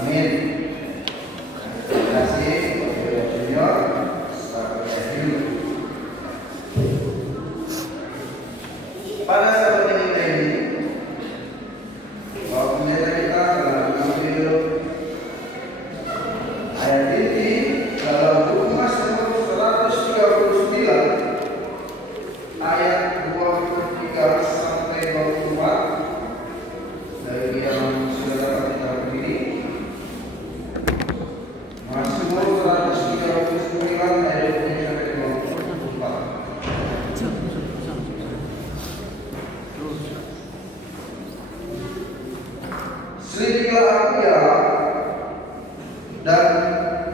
Amin. Terima kasih Bapak Junior, Bapak Yahyu. Pada saat ini Bapak Pendeta kita telah mengambil ayat inti dalam buku Mazmur 139 ayat 23 sampai 24 dari yang sudah dapat kita berdiri. Mazmur 139 ayat 23 sampai 24. Selidikilah aku ya Allah, dan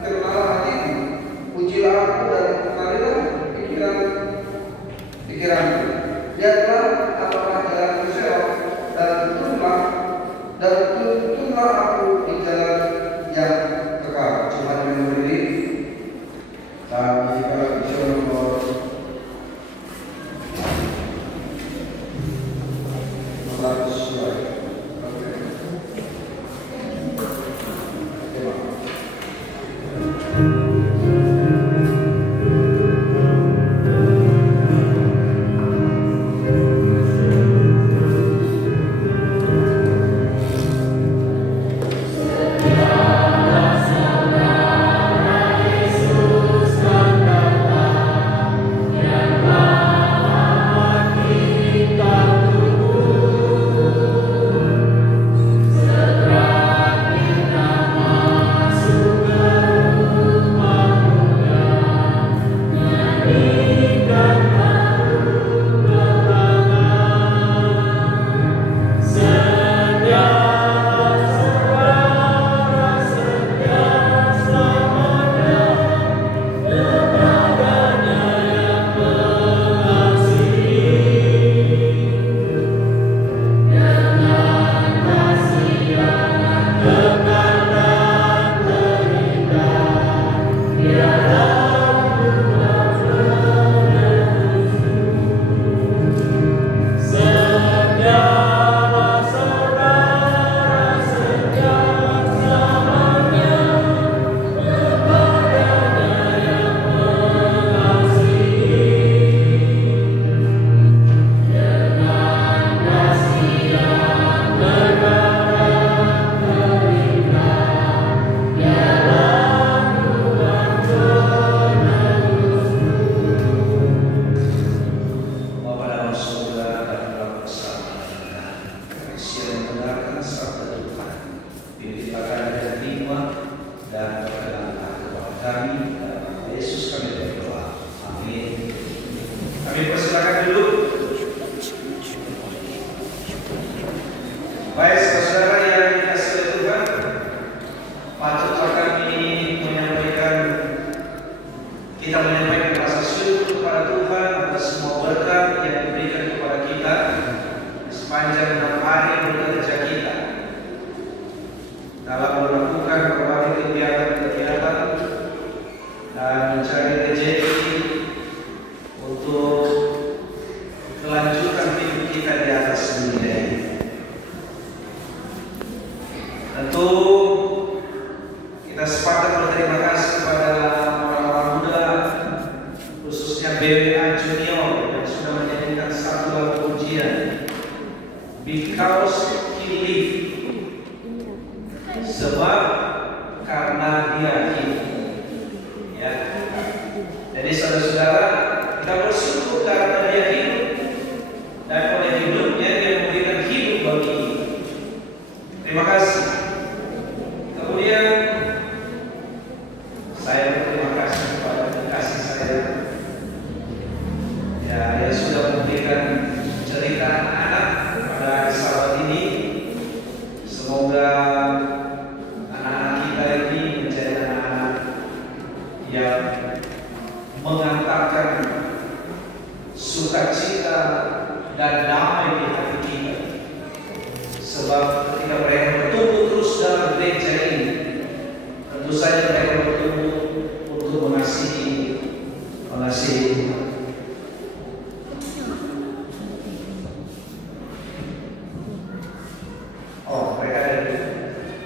kenallah hatiku, ujilah aku dan kenalilah pikiranku. Lihatlah apakah jalanku serong, dan tuntunlah aku di jalan yang kekal. Cuma dengan berdiri, kami kalau bisa nomor 102.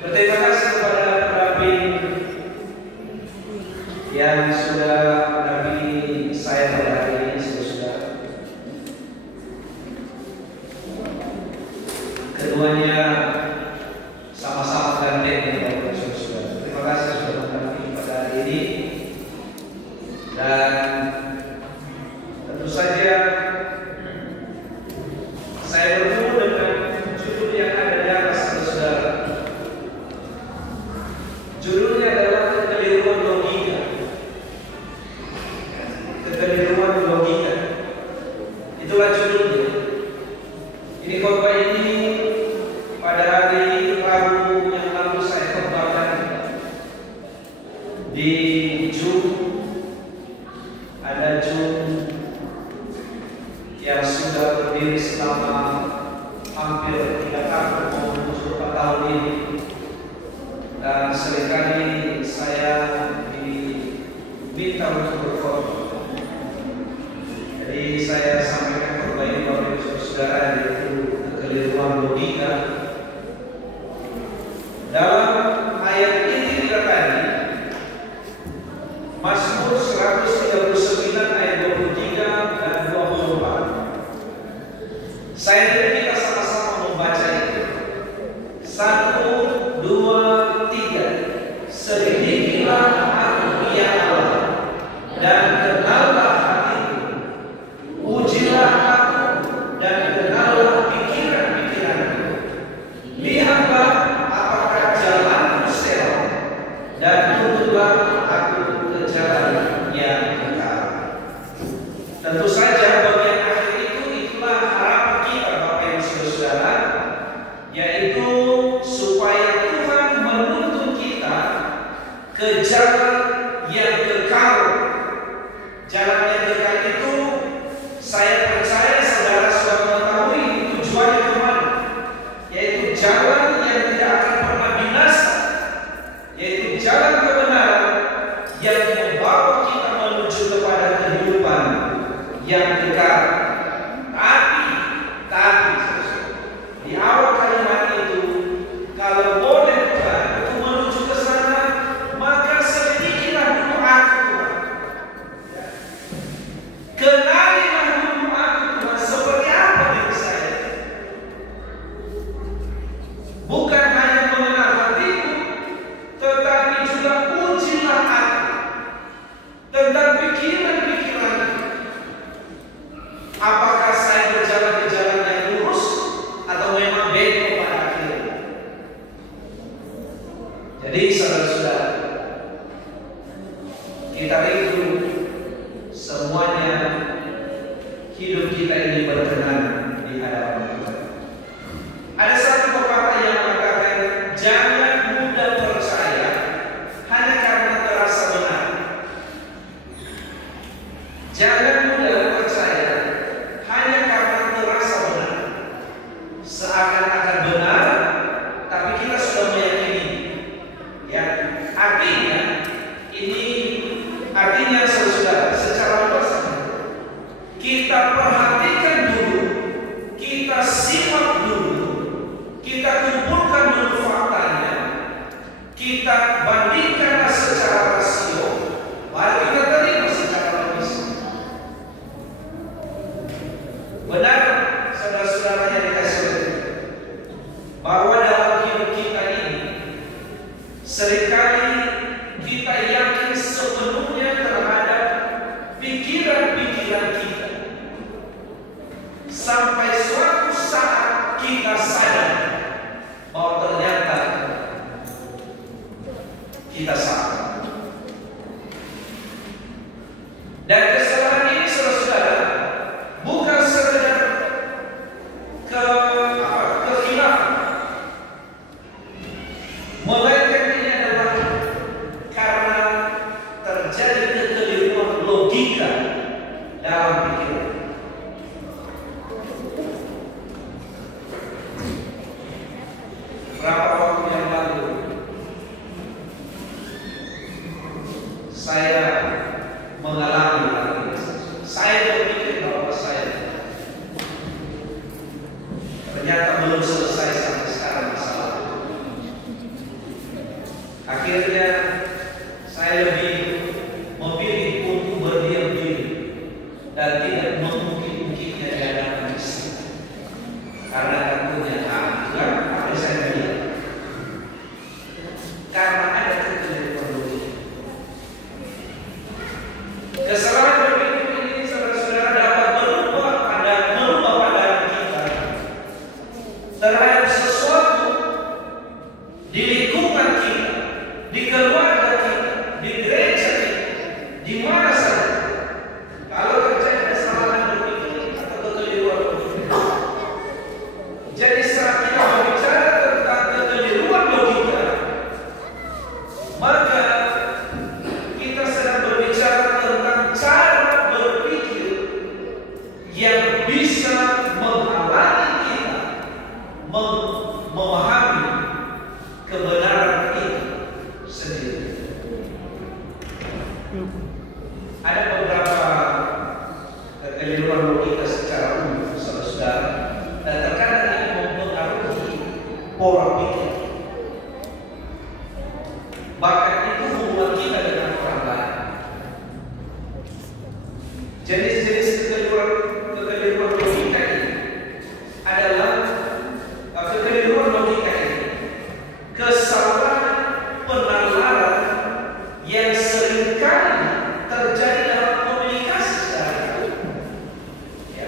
Berterima kasih kepada Judulnya adalah kekeliruan logika. Kekeliruan logika. Itulah judulnya. Ini khotbah ini pada hari Rabu yang lalu saya khotbahkan di Jum. Ada Jum yang sudah berdiri selama hampir 3 tahun maupun 4 tahun ini. Dan seringkali saya diminta untuk berkhotbah. Jadi saya sampaikan khotbah ini kepada saudara, yaitu kekeliruan logika. Dalam ayat ini tadi Mazmur 139 ayat 23 dan 24. Saya dan kita sama-sama membaca itu. 1, 2, 3. Selidikilah aku ya Allah, dan kenallah hatiku. Ujilah aku dan kenallah pikiran-pikiranku. Lihatlah apakah jalanku sel, dan tuntunlah aku ke jalan yang kekal. Tentu saja bagian akhir itu itulah harapan kita Bapak Ibu Saudara, yaitu supaya Tuhan menuntun kita ke jalan yang kekal. Jalan yang kekal itu saya percaya saudara sudah mengetahui tujuannya kemana, yaitu jalan yang tidak akan pernah binasa, yaitu jalan kebenaran yang membawa kita menuju kepada kehidupan yang kekal. Tapi di awal kalimat itu, kalau boleh Tuhan untuk menuju ke sana, maka selidikilah dulu aku Tuhan. Kenalilah dulu aku Tuhan, seperti apa diri saya. Bukan hanya mengenal hatiku, tetapi juga ujilah aku tentang pikiran-pikiranku. Apakah saya berjalan di jalan yang lurus atau memang belok pada akhirnya? Jadi saudara-saudara, kita rindu semuanya hidup kita ini berkenan di hadapan Tuhan. Ada satu pepatah yang mengatakan, jangan mudah percaya hanya karena terasa benar. Jangan mudah percaya hanya karena terasa benar. Seakan-akan benar, tapi kita sudah meyakini. Ya, artinya saudara, secara luas kita perhatikan dulu, kita simak dulu, kita kumpulkan dulu faktanya, kita bandingkan secara rasio, baru kita terima secara logis. Benar, saudara-saudara yang dikasih oleh bahwa dalam hidup kita ini seringkali kita yakin sepenuhnya terhadap pikiran-pikiran kita, sampai suatu saat kita sadar bahwa ternyata kita salah. Dan kesalahan ini saudara-saudara bukan sekedar kekhilafan, melainkan ini adalah karena terjadi kekeliruan logika dalam pikiran. Berapa waktu yang lalu saya mengalami hal ini. Saya berpikir bahwa saya ternyata belum selesai sampai sekarang masalah. Akhirnya saya lebih memilih untuk berdiam diri dan tidak mengungkit-ungkitnya di hadapan istri, karena takutnya apa saya bilang, karena ada kekeliruan logika. Kesalahan berpikir ini saudara-saudara dapat merubah pandangan kita terhadap sesuatu di lingkungan kita, di bakat itu hubungan kita dengan orang lain. Jenis-jenis kekeliruan logika ini adalah kekeliruan logika ini kesalahan penalaran yang seringkali terjadi dalam komunikasi sehari-hari. Ya.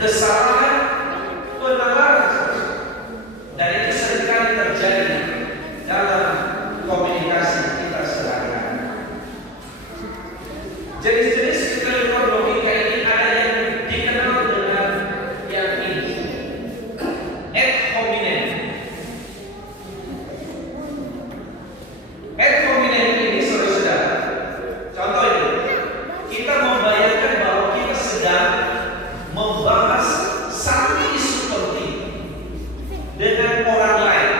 Kesalahan penalaran dan itu seringkali terjadi dalam komunikasi kita sehari-hari. Jenis-jenis kekeliruan logika ini ada yang dikenal dengan yang ini, ad hominem. Ad hominem ini, saudara-saudara, contoh ini, kita membayangkan bahwa kita sedang membahas satu isu penting dengan orang lain.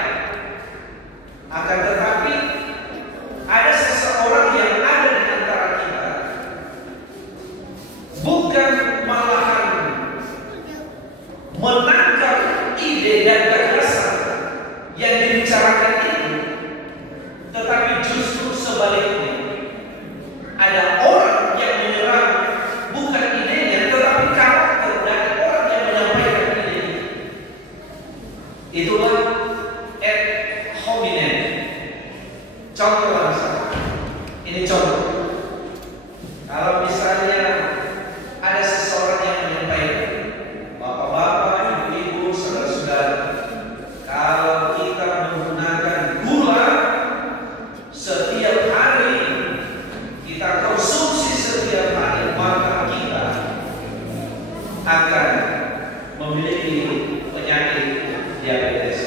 Akan tetapi ada seseorang yang ada di antara kita, bukan malahan menangkap ide dan gagasan yang dibicarakan itu, tetapi justru sebaliknya. Ada orang yang menyerang bukan idenya, tetapi karakter dari orang yang menyampaikan ide itu. Itulah ad hominem. Contoh langsung. Ini contoh. Kalau misalnya ada seseorang yang menyampaikan, bapak-bapak, ibu-ibu, saudara-saudara, kalau kita menggunakan gula setiap hari, kita konsumsi setiap hari, maka kita akan memiliki penyakit diabetes.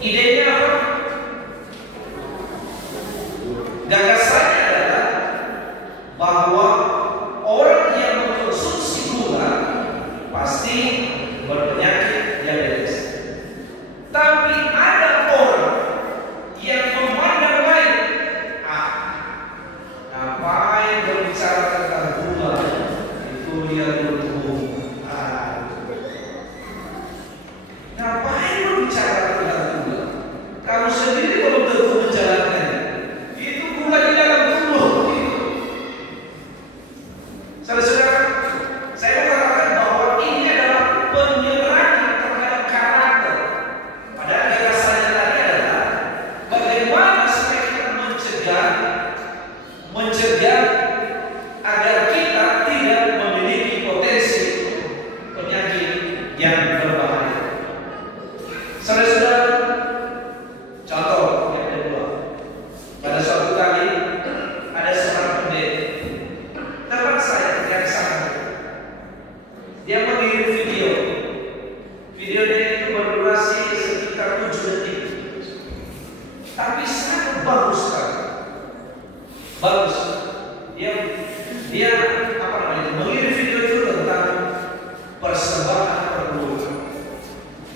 Idenya apa? Gagasannya adalah bahwa orang yang mengkonsumsi gula pasti berpenyakit diabetes. Tapi ada orang yang memandang lain. Ngapain berbicara tentang gula? Itu dia berhubung. Ngapain berbicara tentang gula? Kamu sendiri belum tentu menjalankan. Itu gula di dalam tubuh. Saudara-saudara, saya mengatakan bahwa ini adalah penyerangan terhadap karakter. Padahal gagasannya tadi adalah bagaimana supaya kita mencegah agar kita tidak memiliki potensi penyakit yang berbahaya. Saudara-saudara, contoh yang kedua, pada suatu kali ada seorang pendeta teman saya yang sangat, dia mengirim video. Videonya itu berdurasi sekitar 7 detik, tapi sangat bagus sekali. Bagus. Dia apa namanya? Mengirim video itu tentang persembahan perpuluhan,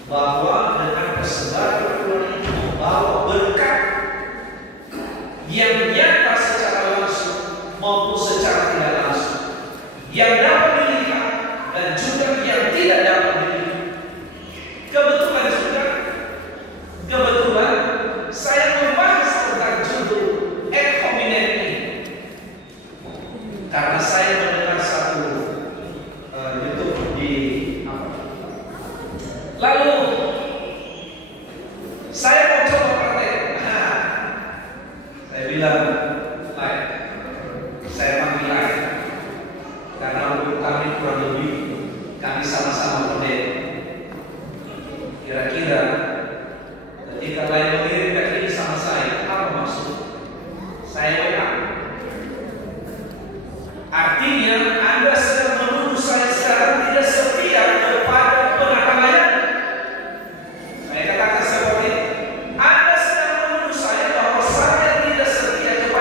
bahwa dengan persembahan perpuluhan itu membawa berkat yang nyata secara langsung maupun secara tidak langsung, yang dapat dilihat dan juga yang tidak dapat dilihat. Kebetulan saya membahas tentang judul ad hominem ini karena saya mendengar satu YouTube di lalu saya mau coba praktek. Saya bilang live, saya panggil live karena untuk kami kurang lebih kami sama-sama pendeta. Kira-kira ketika lain mengirimkan ini sama saya, apa maksud? Saya WA. Artinya Anda sedang menuduh saya sekarang tidak setia kepada penata. Saya katakan seperti Anda sedang menuduh saya bahwa saya tidak setia kepada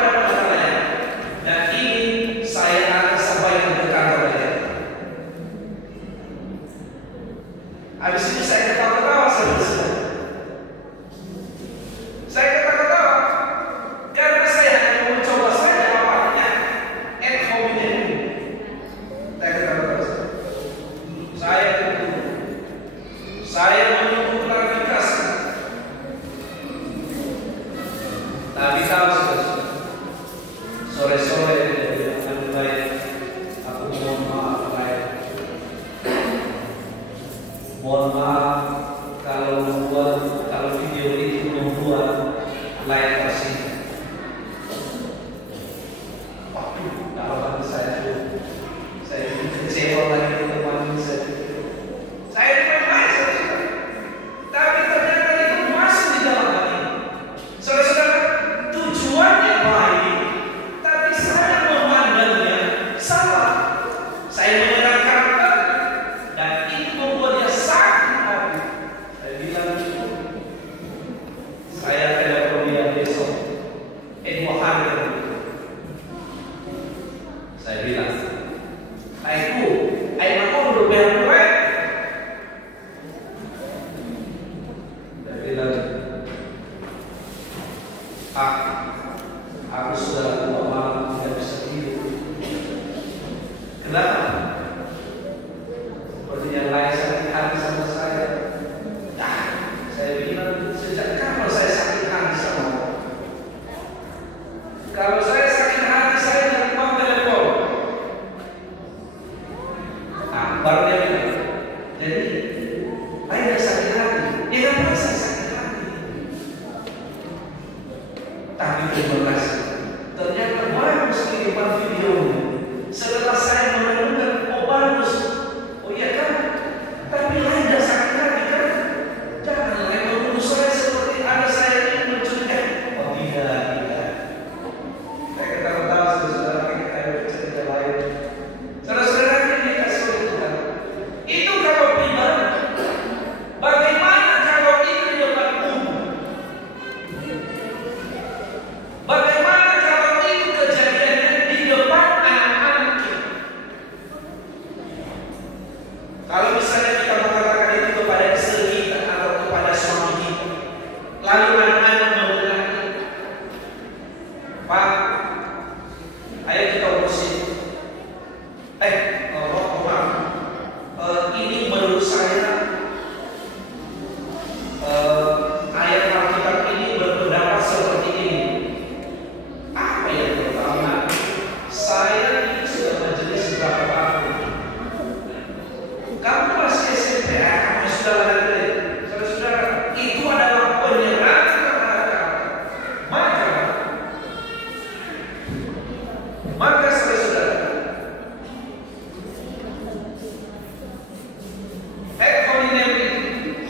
Tapi tahu sore-sore lebih baik aku mohon maaf baik. Mohon maaf kalau video itu membuat lain tersinggung. Waduh, kalau saya kecewa lagi teman saya. Saya memang tapi ternyata itu masuk di dalam hati. Saudara-saudara, tujuannya baik, tapi saya memandangnya salah. Saya menyerahkan dan itu membuat dia sakit hati. Saya bilang, saya telepon dia besok, 2 hari. Saya bilang, aku mau berubah. Saya bilang, aku sudah 2 malam tidak bisa tidur. Kenapa? Sepertinya lain sakit hati sama saya. Saya bilang, sejak kapan saya sakit hati sama orang? Kalau saya sakit hati, saya tidak mau telepon. Baru dia bilang, jadi saya sakit hati. Dia kan saya sakit hati. Tapi terima kasih. Ternyata bagus kehidupan videonya. Setelah saya menemukan, oh bagus. Oh iya kan? Tapi Anda sakit hati kan? Jangan menuduh saya seperti ada saya ini mencurigai. Oh tidak. Saya ketawa-tawa saudara kita bercerita lain. Saudara-saudara ini kasih oleh Tuhan. Itu kalau pribadi. Bagaimana kalau itu di depan umum? Bagaimana kalau itu kejadiannya di depan anak-anak kita? Kalau misalnya kita mengatakan itu kepada istri kita atau kepada suami kita, lalu anak-anak mendengar itu, Pak, ayo kita urusin. Ini menurut saya ayat Alkitab ini berpendapat seperti ini. Apa yang pertama? Saya ini sudah majelis berapa tahun? Kamu masih SMP, kamu sudah lahir. Saudara-saudara, itu adalah penyerangan kepada kamu. Maka saudara-saudara,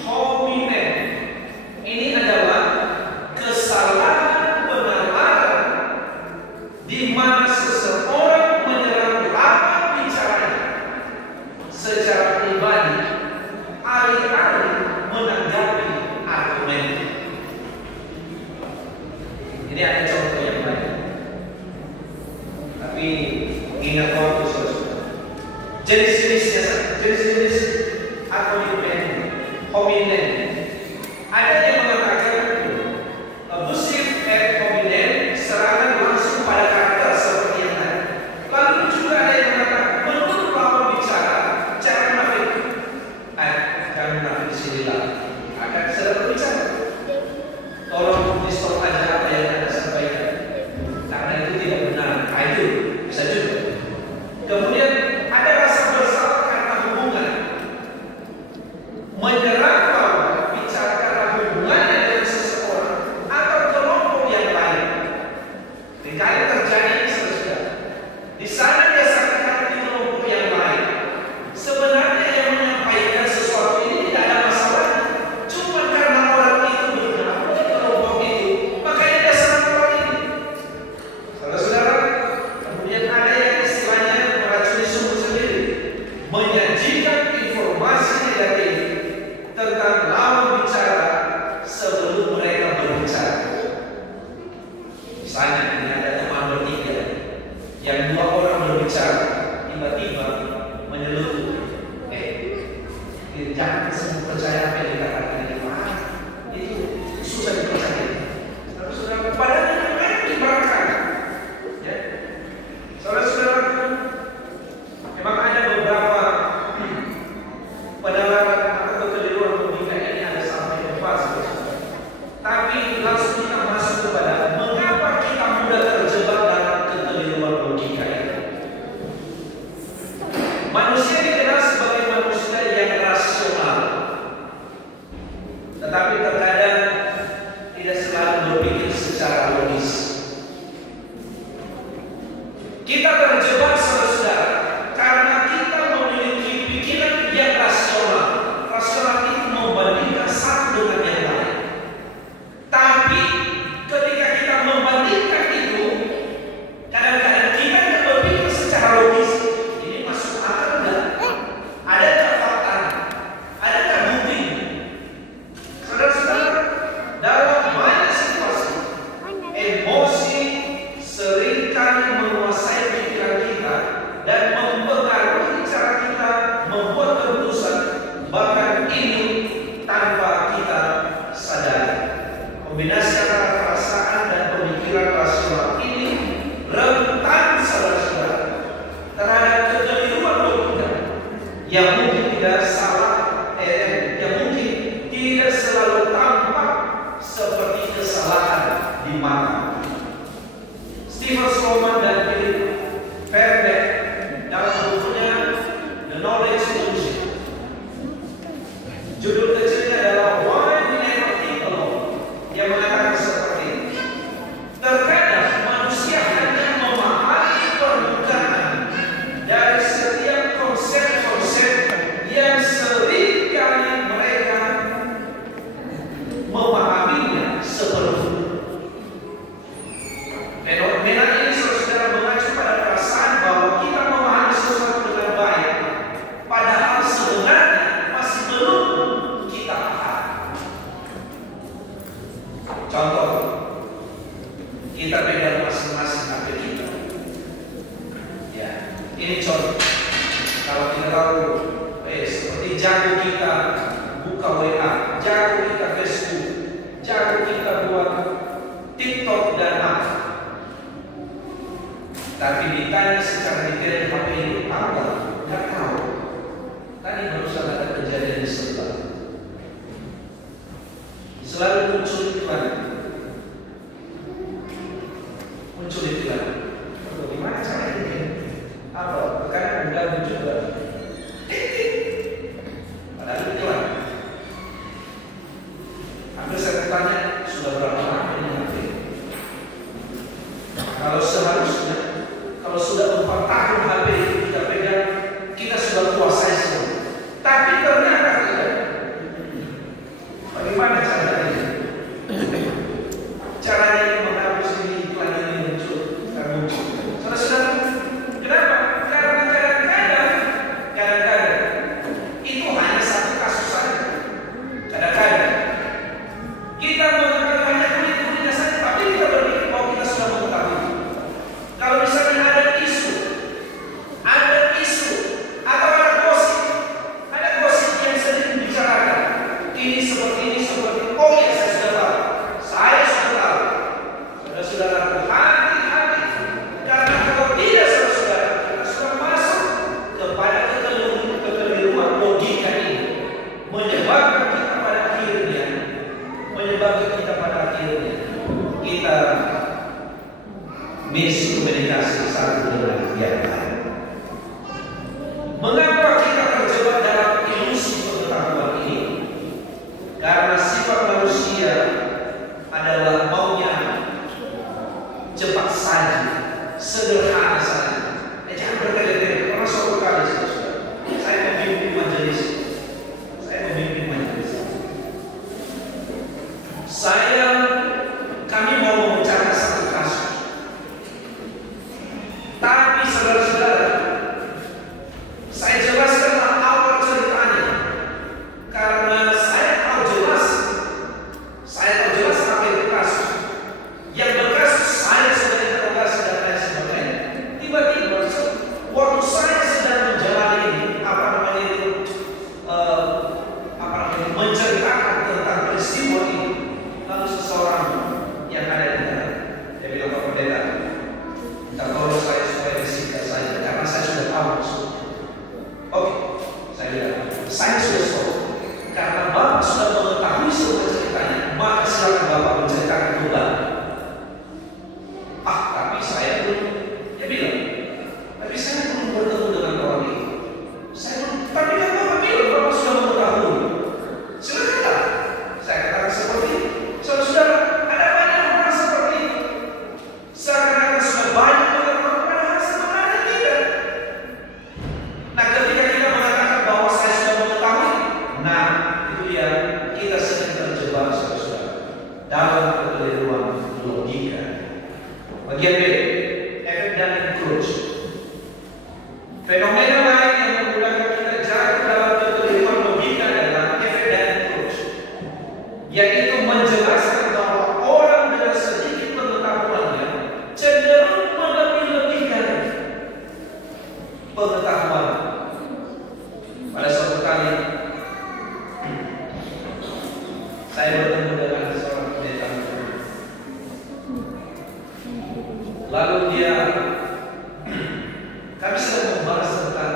hominem ini adalah kesalahan penalaran di mana seseorang menyerang lawan bicaranya secara pribadi alih-alih menanggapi argumen. Ini ada contoh yang lain. Tapi ingat waktu saudara. Jenis-jenisnya, jenis-jenis hominem. Ada yang mengatakan abusive and hominem serangan langsung pada karakter seperti yang tadi. Lalu juga ada yang mengatakan menurut lawan bicara cara munafik. Jangan munafik sinilah. Akan sedang berbicara. Tolong di stop aja apa yang Anda sampaikan. Karena itu tidak benar. Itu bisa juga. Kemudian ada rasa bersalah karena hubungan. Menyerang lawan bicara karena hubungannya dengan seseorang atau kelompok yang lain. Kali terjadi saudara. Di sana dia sakit hati di kelompok yang lain. Sebenarnya yang menyampaikan sesuatu ini tidak ada masalah. Cuma karena orang itu bergabung di kelompok itu, makanya dia serang orang ini. Saudara-saudara, kemudian ada yang istilahnya meracuni sumber sendiri, menyajikan informasi negatif tentang lawan bicara sebelum mereka berbicara. Misalnya ini ada teman bertiga, yang 2 orang berbicara, tiba-tiba menyeluruh. Jangan semua percaya apa yang dikatakan ini. Itu susah dipercaya. Saudara-saudara, padahal itu memang diberangkat. Ya, saudara-saudara, memang ada beberapa penalaran atau kekeliruan logika ini ada sampai 4. Tapi langsung kita masuk kepada Stephen Sloman dan Philip Fairbank dalam bukunya The Knowledge Illusion. Judul kecilnya adalah Why We Never Think Alone. Dia mengatakan seperti ini. Terkadang manusia hanya memahami permukaan dari setiap konsep-konsep yang seringkali mereka memahaminya sepenuhnya. Fenomena ini saudara mengacu pada perasaan bahwa kita memahami sesuatu dengan baik, padahal sebenarnya masih belum kita paham. Contoh, kita pegang masing-masing HP kita. Ya, ini contoh. Kalau kita tahu, seperti jago kita buka WA, jago kita Facebook, jago kita buat TikTok dan apa. Tapi ditanya secara detail HP itu apa? Nggak tahu. Tadi barusan ada kejadian di sebelah. Selalu muncul iklan. Muncul iklan. Gimana caranya? Apa? Karena mengganggu juga. Padahal iklan. Hampir saya bertanya, sudah berapa lama ini HP? Kalau seharusnya, kalau sudah 4 tahun HP itu kita pegang, kita sudah kuasai semua. Tapi ternyata tidak. Bagaimana caranya? Caranya ini menghapus ini iklan ini muncul, muncul. Saudara-saudara, kenapa? Karena kadang-kadang itu hanya satu kasus saja. Kadang-kadang kita mengetahui banyak kulit-kulitnya saja, tapi kita berpikir bahwa kita sudah mengetahui. Kalau misalnya ada isu atau ada gosip yang sedang dibicarakan, ini seperti ini, oh ya saya sudah tahu. Saudara-saudara, hati-hati, karena kalau tidak saudara-saudara, kita sudah masuk kepada kekeliruan logika ini, menyebabkan kita pada akhirnya kita miskomunikasi satu dengan yang lain. Mengapa kita terjebak dalam ilusi pengetahuan ini? Karena sifat manusia adalah maunya cepat saja, sederhana saja. Jangan bertele-tele. Karena suatu kali saya memimpin majelis. Kami mau membicarakan satu kasus. Tapi saudara-saudara, saya jelaskanlah awal ceritanya. Karena saya tahu jelas apa itu kasus. Yang berkasus saya sudah interogasi dan lain sebagainya. Tiba-tiba waktu saya sedang menjalani ini, menceritakan tentang peristiwa ini, lalu seseorang yang ada di dalam, dia bilang, Pak Pendeta, minta tolong saya supaya disingkat saja, karena saya sudah tahu maksudnya. Oke, saya bilang, saya sudah tahu, karena Bapak sudah mengetahui semua ceritanya, maka silakan Bapak menceritakan kembali. Tapi saya belum, dia bilang, tapi saya belum bertemu dengan orang ini. Tapi kan Bapak bilang, Bapak sudah mengetahui. Silakan, saya katakan seperti itu. Saudara-saudara, ada banyak orang seperti itu. Seakan-akan sudah banyak mengetahui, padahal sebenarnya tidak. Nah, ketika kita mengatakan bahwa saya sudah mengetahui, nah itu dia, kita sedang terjebak, saudara-saudara, dalam kekeliruan logika. Bagian B, efek Dunning-Kruger. Fenomena lain yang menggunakan kita jatuh dalam kekeliruan logika adalah efek Dunning-Kruger, yaitu menjelaskan bahwa orang dengan sedikit pengetahuannya cenderung melebih-lebihkan pengetahuan. Pada suatu kali saya bertemu dengan seorang pendeta, lalu kami sedang membahas tentang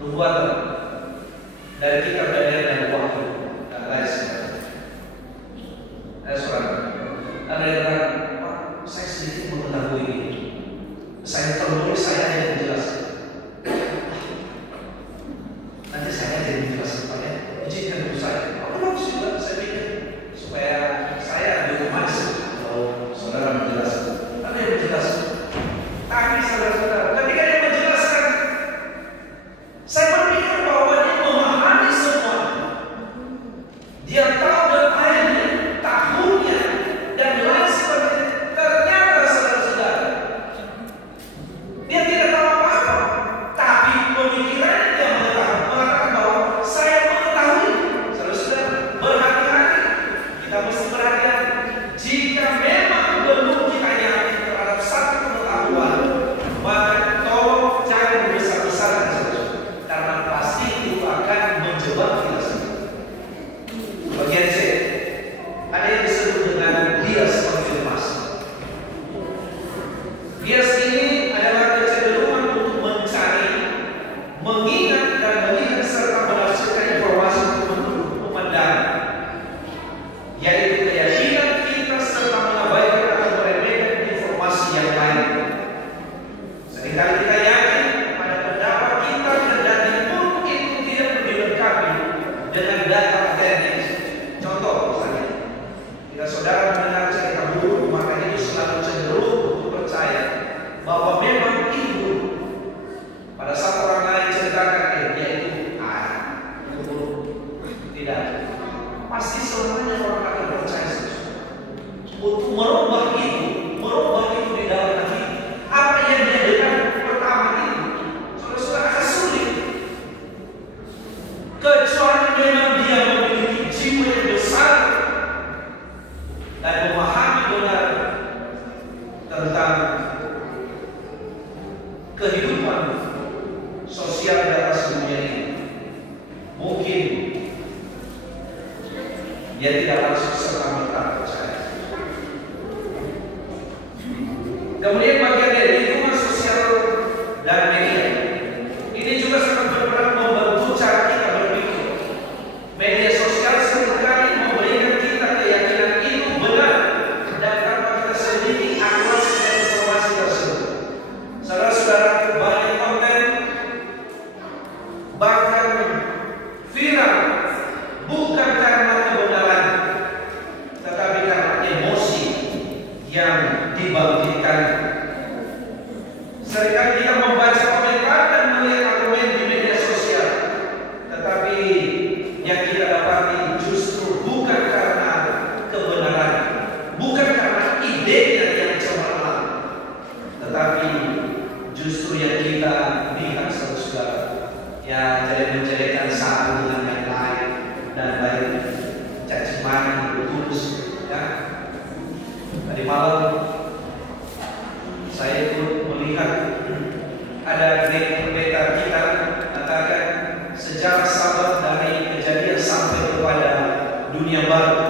nubuatan dari kitab Daniel dan Wahyu dan lain sebagainya. Ada dia katakan, Pak, Saya tertulis, saya aja yang menjelaskan. Nanti saya aja yang menjelaskan kepada izinkan dulu saya. Apa bagus juga saya pikir supaya saya lebih masuk kalau saudara menjelaskan. Nanti yang menjelaskan. Tapi saudara-saudara, ketika dia menjelaskan, saya berpikir bahwa dia memahami semua. Dia tahu detailnya, tahunnya, dan lain sebagainya. Ternyata saudara-saudara, dia tidak tahu apa-apa, tapi pemikirannya dia mengatakan bahwa saya mengetahui. Saudara-saudara, berhati-hati. Kita mesti berhati-hati. Jika memang belum kita yakin terhadap satu pengetahuan, maka tolong jangan besar-besarkan saudara, karena pasti itu akan menjebak kita sendiri. Bagian C, ada yang disebut dengan bias konfirmasi. Bias ini adalah kecenderungan untuk mencari, mengingat serta menafsirkan informasi menurut pemandangan, yaitu keyakinan kita serta mengabaikan atau meremehkan informasi yang lain. Seringkali kita yakin pada pendapat kita, kendati pun itu tidak dilengkapi dengan data teknis. Contoh misalnya, jika saudara mendengar cerita buruk, maka itu selalu cenderung untuk percaya bahwa memang itu buruk. Pada saat orang lain ceritakan dia itu buruk, tidak. Pasti semuanya orang akan percaya untuk merubah itu di dalam hati. Apa yang dia dengar pertama itu, saudara-saudara, akan sulit. Kecuali memang dia memiliki jiwa yang besar dan memahami benar tentang kehidupan sosial di atas dunia ini. Mungkin dia tidak langsung serta-merta percaya. Kemudian bagian dari lingkungan sosial dan media, ini juga sangat berperan membantu cara kita berpikir. Media sosial seringkali memberikan kita keyakinan itu benar, dan tanpa kita selidiki akurasi dan informasi tersebut. Saudara-saudara, banyak konten bahkan viral bukan karena kebenaran, tetapi karena emosi yang dibangkitkan. Seringkali kita membaca komentar dan melihat argumen di media sosial, tetapi yang kita dapati justru bukan karena kebenaran, bukan karena idenya yang cemerlang, tetapi justru yang kita lihat saudara, ya jadi menjadikan satu dengan yang lain dan lain, caci maki bertulus. Ya, tadi malam saya ikut melihat ada pendeta kita katakan sejarah sahabat dari kejadian sampai kepada dunia baru.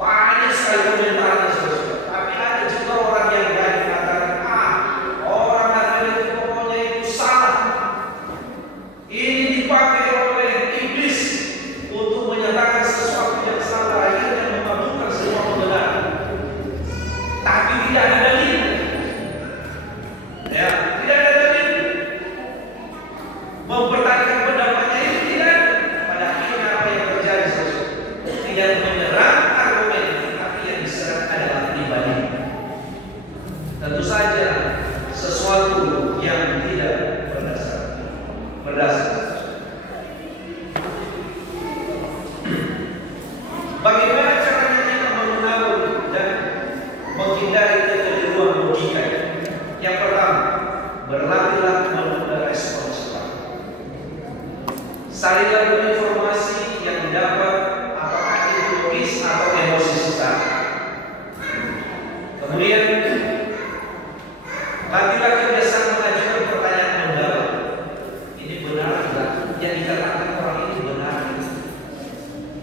Banyak sekali komentarnya saudara. Tapi ada juga orang yang berani mengatakan, orang Amerika pokoknya itu salah. Ini dipakai oleh iblis untuk menyatakan sesuatu yang salah, akhirnya mengabulkan semua kebenaran. Tapi tidak ada dalil. Ya, tidak ada dalil. Mempertahankan pendapatnya itu tidak. Pada akhirnya apa yang terjadi saudara? Tidak menyerang argumen, tapi yang diserang adalah pribadi. Tentu saja sesuatu yang tidak berdasar. Bagaimana caranya kita mengenal dan menghindari kekeliruan logika? Yang pertama, berlatihlah menunda respon cepat. Saringlah informasi yang didapat, apakah itu logis atau emosi sesaat. Kemudian, latihlah kebiasaan mengajukan pertanyaan mendalam. Ini benar tidak? Yang dikatakan orang ini benar?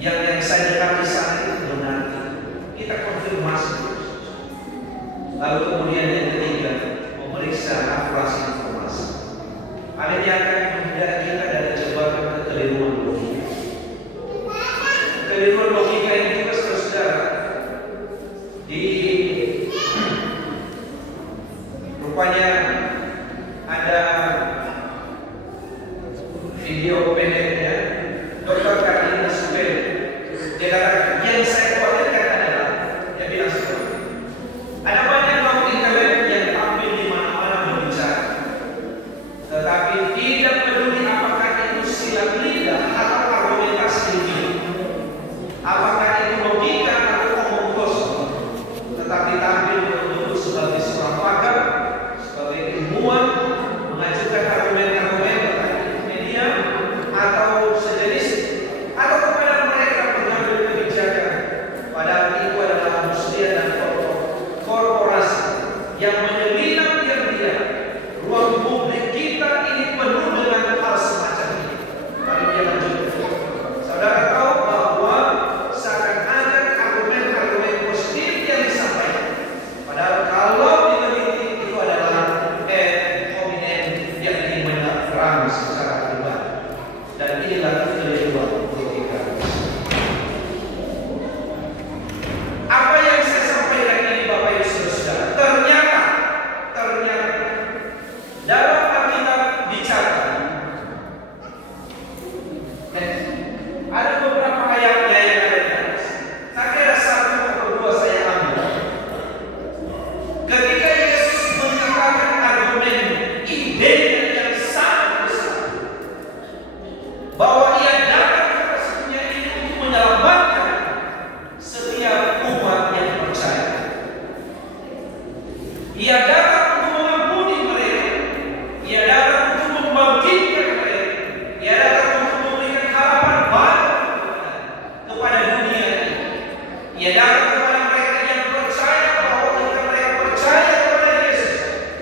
Yang saya dengar di sana itu benar? Kita konfirmasi. Lalu kemudian yang ketiga, memeriksa akurasi informasi. Hal ini akan menghindari kita dari jebakan kekeliruan logika. Kekeliruan logika ini juga saudara tetapi tampil betul-betul sebagai seorang pakar, sebagai ilmuwan, mengajukan argumen-argumen kepada media atau sejenis, atau kepada mereka pengambil kebijakan. Padahal itu adalah manusia dan korporasi yang menyelinap diam-diam. Ruang publik kita ini penuh dengan hal semacam ini. Mari dia lanjut. Saudara tahu bahwa seakan-akan argumen-argumen positif yang disampaikan, padahal kalau diteliti itu adalah hominem yang ingin menyerang secara pribadi. Dan inilah kekeliruan logika. Apa yang saya sampaikan ini Bapak Ibu Saudara, ternyata dalam Alkitab dicatat ada beberapa ayatnya yang ada di atas. Saya kira satu atau dua saya ambil. Ketika Yesus mengatakan argumen ide yang sangat besar bahwa ia datang ke atas dunia ini untuk menyelamatkan setiap umat yang percaya. Ia datang untuk mengampuni mereka. Ia datang untuk membangkitkan mereka. Ia datang untuk memberikan harapan baru kepada dunia ini. Ia datang kepada mereka yang percaya bahwa ketika mereka percaya kepada Yesus,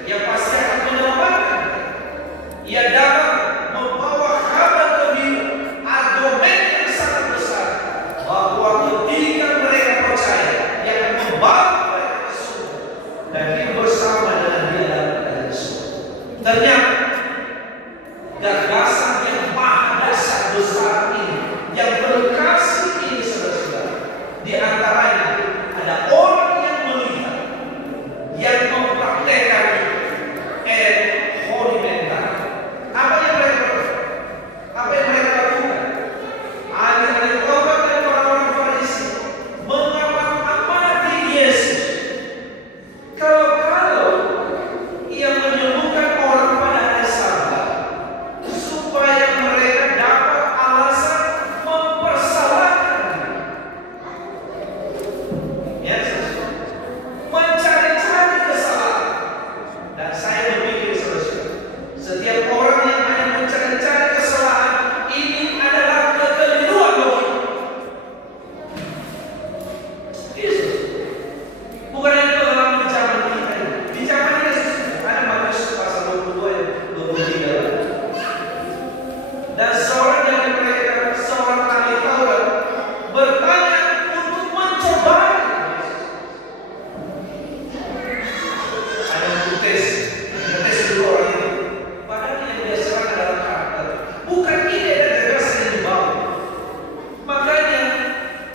ia pasti akan menyelamatkan. Ia datang membawa kabar gembira, argumen yang sangat besar bahwa ketika mereka percaya, ia akan membawa mereka ke surga dan hidup bersama dengan Dia dalam kerajaan surga. Ternyata gagasan yang maha dasar besar ini, yang berkasih ini, saudara-saudara, di antaranya ada orang yang melihat, yang mempraktekkan honimenta. Apa yang mereka lakukan? Ahli-ahli Taurat dan orang-orang Farisi mengamati Yesus. Kalau ia menyembuhkan orang pada hari Sabat supaya mereka dapat alasan mempersalahkan. Ya, mencari-cari kesalahan. Dan saya berpikir, saudara, setiap orang yang hanya mencari-cari kesalahan ini adalah kekeliruan logika. Yesus bukan yang dalam di zaman kita ini. Di zaman Yesus ada Matius pasal 22 ayat 23. Dan seorang dari mereka, seorang ahli Taurat, bertanya untuk mencobai Yesus. Ada yang tes dulu orang itu. Padahal yang dia serang adalah karakter, bukan ide dan gagasan yang dibawa. Makanya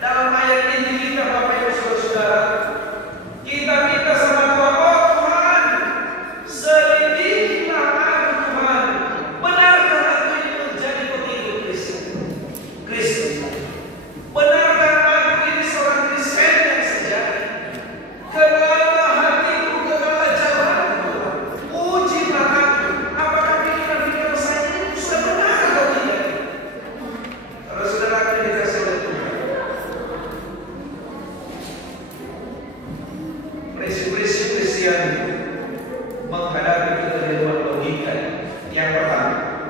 dalam ayat ini kita, Bapak Ibu Saudara, kita minta sama Tuhan, oh Tuhan, selidikilah aku Tuhan, benarkah aku ini menjadi pengikut Kristus? Benarkah aku ini seorang Kristen yang sejati? Kenalah hatiku, kenalah jalanku Tuhan. Ujilah aku, apakah pikiran-pikiran saya ini sudah benar atau tidak? Kalau saudara akan dikasih oleh Tuhan, prinsip-prinsip Kristiani menghadapi kekeliruan logika. Yang pertama,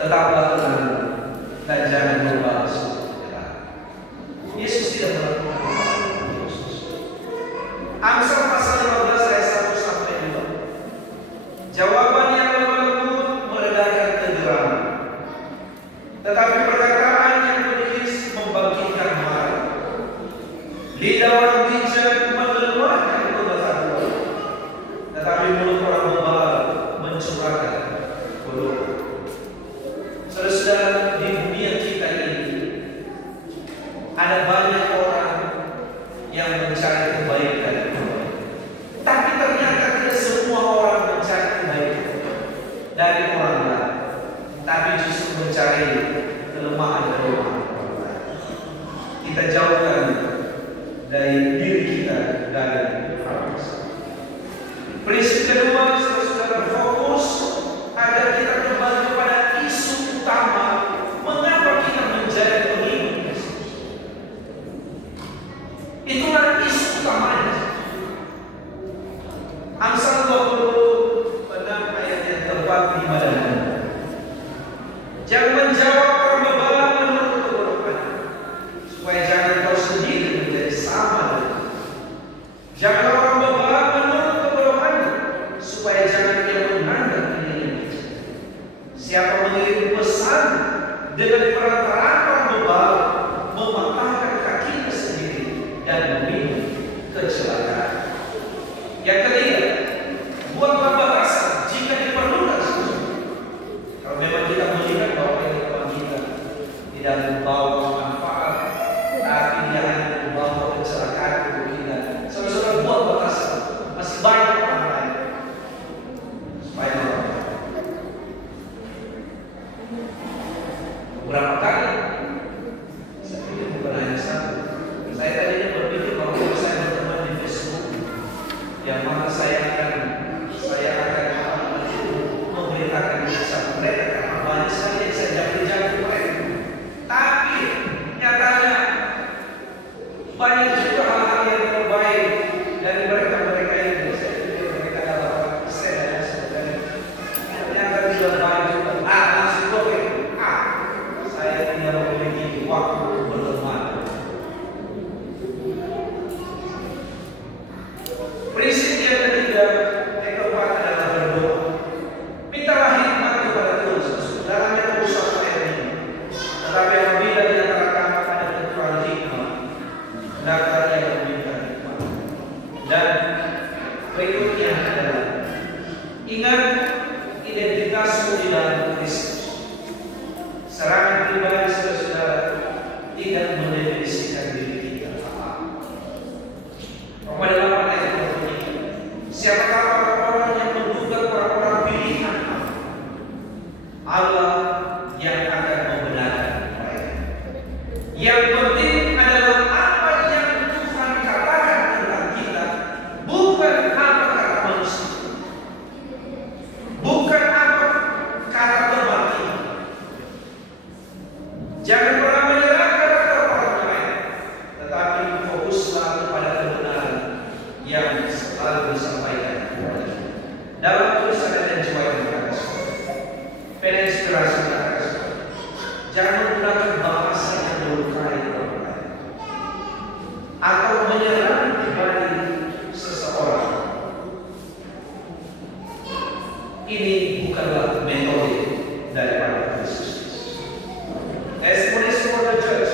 tetaplah tenang dan jangan membalas. Yesus tidak melakukan hal khusus. Amsal pasal 15 ayat 1 sampai 2. Jawaban yang lemah lembut meredakan kegeraman, tetapi perkataan yang pedis membangkitkan marah. Lidah orang bijak mengeluarkan pengetahuan, tetapi mulut orang bebal mencurahkan bodoh. Saudara-saudara, di dunia kita ini ada banyak orang yang mencari kebaikan, tapi ternyata tidak semua orang mencari kebaikan dari orang lain, tapi justru mencari kelemahan dari orang lain. Kita jauhkan dari diri kita dari hal tersebut. Prinsip kedua, saudara, fokus agar kita kembali kepada isu utama mengapa kita menjadi pengikut Kristus. Itulah isu utamanya. Amsal 26 ayat yang keempat di mana? Jangan menjawab orang bebal menurut kebodohan, supaya jangan kau sendiri menjadi sama dengan. Jangan orang bebal menurut kebodohan, supaya jangan dia menganggap dirinya. Siapa mengirim pesan dengan perantaraan orang bebal, mematahkan kakinya sendiri dan meminum kecelakaan. Yang ketiga, buatlah batasan jika diperlukan. Kalau memang kita melihat bahwa kehidupan kita tidak membawa manfaat, tapi dia hanya membawa kecelakaan untuk kita, saudara-saudara, buat batasan. Masih banyak orang lain. Banyak orang. Beberapa kali, saya pikir bukan hanya satu. Saya tadinya berpikir bahwa saya berteman di Facebook, yang mana saya akan memberitakan kisah mereka karena banyak sekali yang saya jangkau mereka. Tapi nyatanya banyak juga hal-hal yang terbaik dari mereka ini. Saya pikir mereka adalah orang Kristen dan sebagainya. Ternyata tidak baik juga. Langsung boleh. Saya tidak memiliki waktu berteman. Prinsip yang ketiga, yang keempat adalah berdoa. Mintalah hikmat kepada Tuhan Yesus dalamnya urusan ayat ini. Tetapi apabila di antara kamu ada kekurangan hikmat, hendaklah ia meminta hikmat. Dan berikutnya adalah ingat identitasmu di dalam Kristus. Serangan pribadi saudara-saudara tidak mendefinisikan diri kita apa. Roma 8 ayat 23. Siapakah orang-orang yang menduga orang-orang pilihan Allah yang akan membenarkan mereka. Yang penting adalah apa yang Tuhan katakan tentang kita, bukan apa kata manusia, bukan apa kata teman kita. Jangan pernah menyerah karakter orang lain, tetapi fokuslah kepada kebenaran yang selalu disampaikan kepada kita. Dalam tulisan dan jiwa yang berkata, peninspirasi berkata, jangan menggunakan bahasa yang melukai orang lain atau menyerang pribadi seseorang. Ini bukanlah metode daripada Kristus. Testimonies for the church.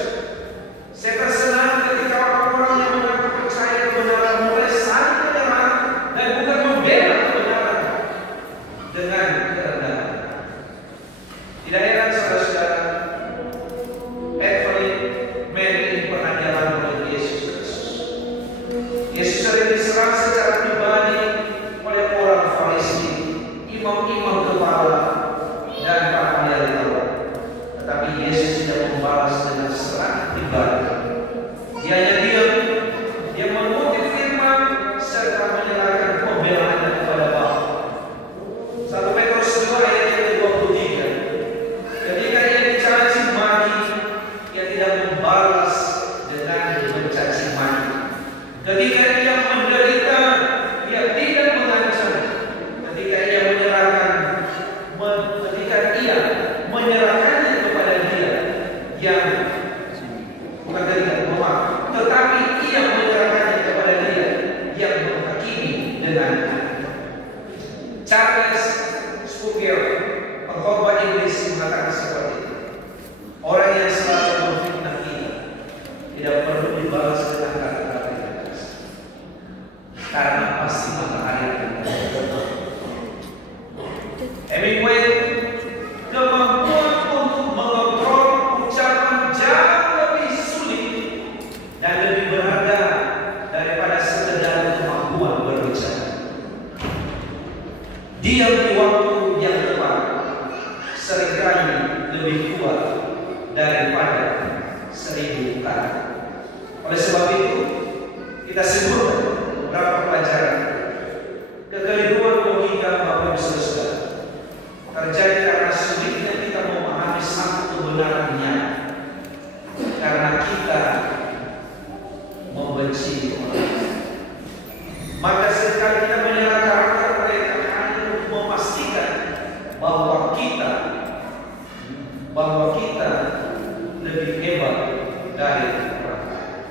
Saya tersenang ketika orang-orang yang mengaku percaya kebenaran mulai saling menyerang dan bukan membela kebenaran dengan kerendahan. Tidak heran saudara-saudara, Evelyn Mary pernah dialami oleh Yesus Kristus. membenci orang lain. Maka seringkali kita menyerang karakter mereka hanya untuk memastikan bahwa kita lebih hebat dari orang lain.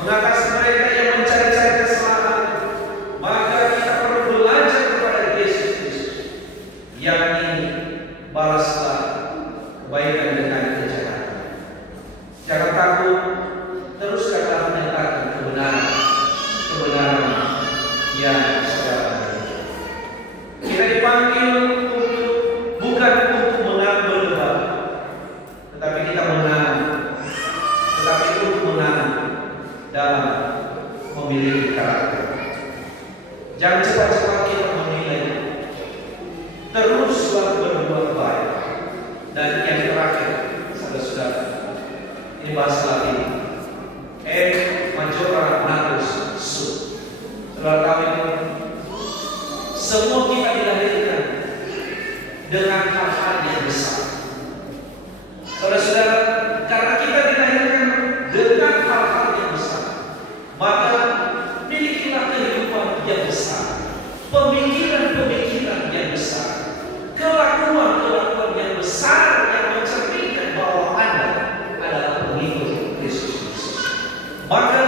Mengatasi mereka yang mencari-cari kesalahan, maka kita perlu belajar kepada Yesus Kristus, yakni balaslah kebaikan dengan kejahatan. Jangan takut, teruskanlah menyatakan kebenaran yang saudara miliki. Kita dipanggil bukan untuk menang berdebat, tetapi kita menang dalam memiliki karakter. Jangan cepat-cepat kita menilai, teruslah berbuat baik. Dan yang terakhir, saudara-saudara, ini bahasa Latin, majora natus sum. Saudara tahu itu, semua kita dilahirkan dengan hal-hal yang besar. Saudara-saudara, karena kita dilahirkan dengan hal-hal yang besar, maka milikilah kehidupan yang besar, pemikiran-pemikiran yang besar, kelakuan-kelakuan yang besar yang mencerminkan bahwa Anda adalah pengikut Yesus Kristus. Maka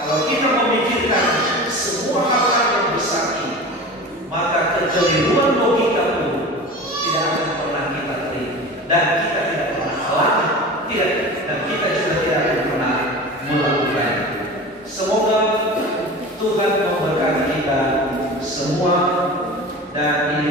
kalau kita memikirkan semua hal-hal yang besar ini, maka kekeliruan logika pun tidak akan pernah kita terima, dan kita tidak pernah alami, dan kita juga tidak akan pernah melakukan. Semoga Tuhan memberkati kita semua, dan ini